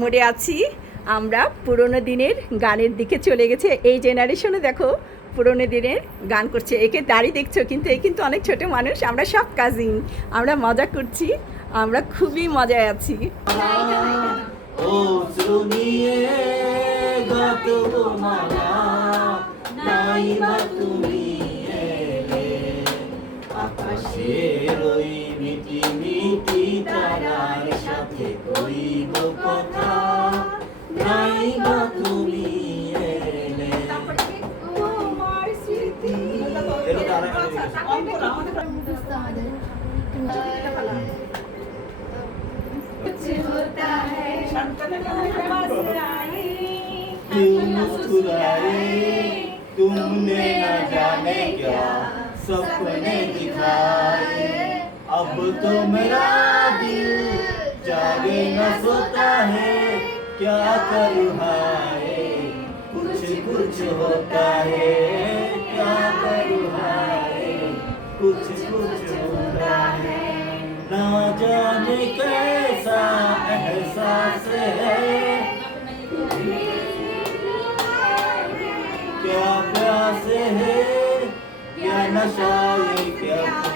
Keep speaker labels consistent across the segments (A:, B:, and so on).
A: মোড়ে আছি। আমরা পুরোনো দিনের গানের দিকে চলে গেছে। এই জেনারেশনে দেখো, পুরোনো দিনের গান করছে। একে দাঁড়িয়ে দেখছ কিন্তু, এ কিন্তু অনেক ছোট মানুষ। আমরা সব কাজিন আমরা মজা করছি। আমরা খুবই মজায় আছি।
B: সাথে কথা। तुमने न जाने क्या सपने दिखाए अब तो मेरा दिल जागे न सोता है। क्या करूँ हाय? कुछ कुछ होता है। क्या करूँ हाय? कुछ कुछ होता है। ना जाने कैसा एहसास है। क्या प्यास है? क्या नशा ये क्या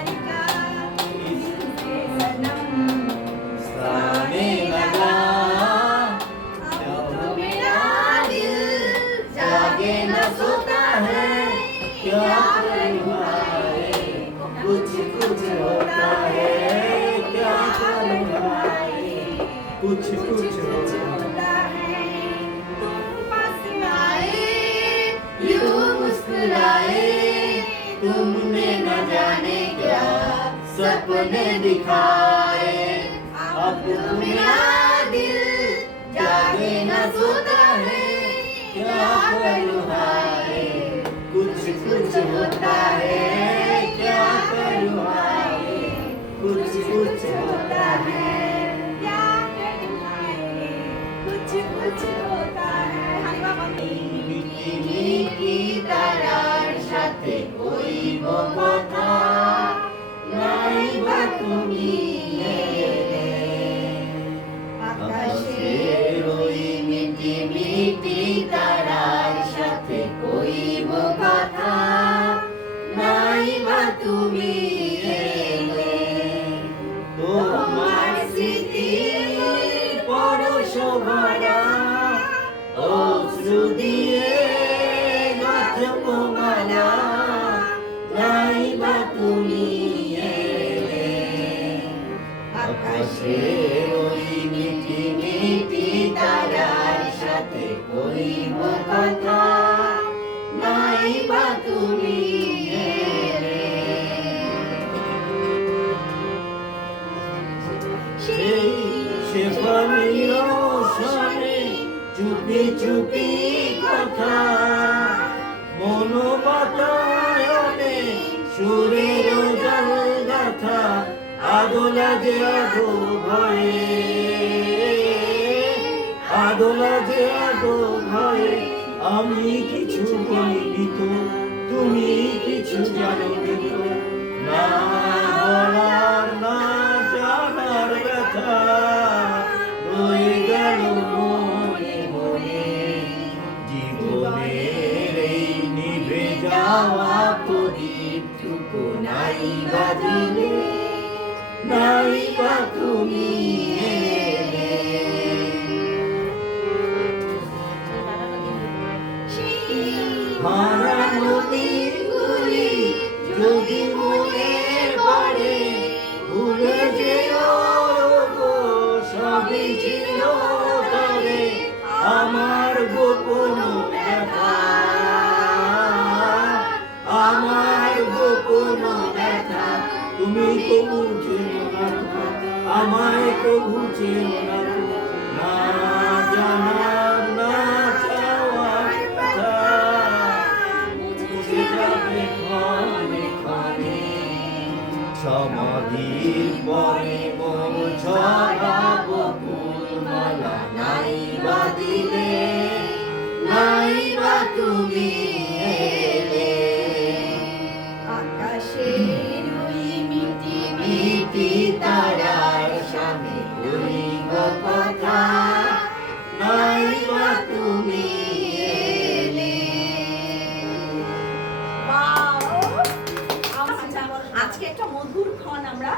B: कुछ कुछ होता है। तुम मुस्कुराए यूं मुस्कुराए तुमने न जाने क्या सपने दिखाए अब मेरा दिल जागे न सोता है क्या करूँ हाय कुछ कुछ होता है। তুমি এলে, তোমার স্মৃতি পরশ ভরা অশ্রু আকাশে ওই মিটি সাথে কইব কথা নাই বা তুমি চুপি কথা মনোবাতায়নে সুরের জল গাথা আদো ভয়ে। আদো লাগে আদো ভয়ে, আমি কিছু বলিনি তো তুমি কিছু জানো না বলার নাই বা দিলে নাই বা তুমি কবু চেনো আমায় কবু চেনো
A: আমরা আহ,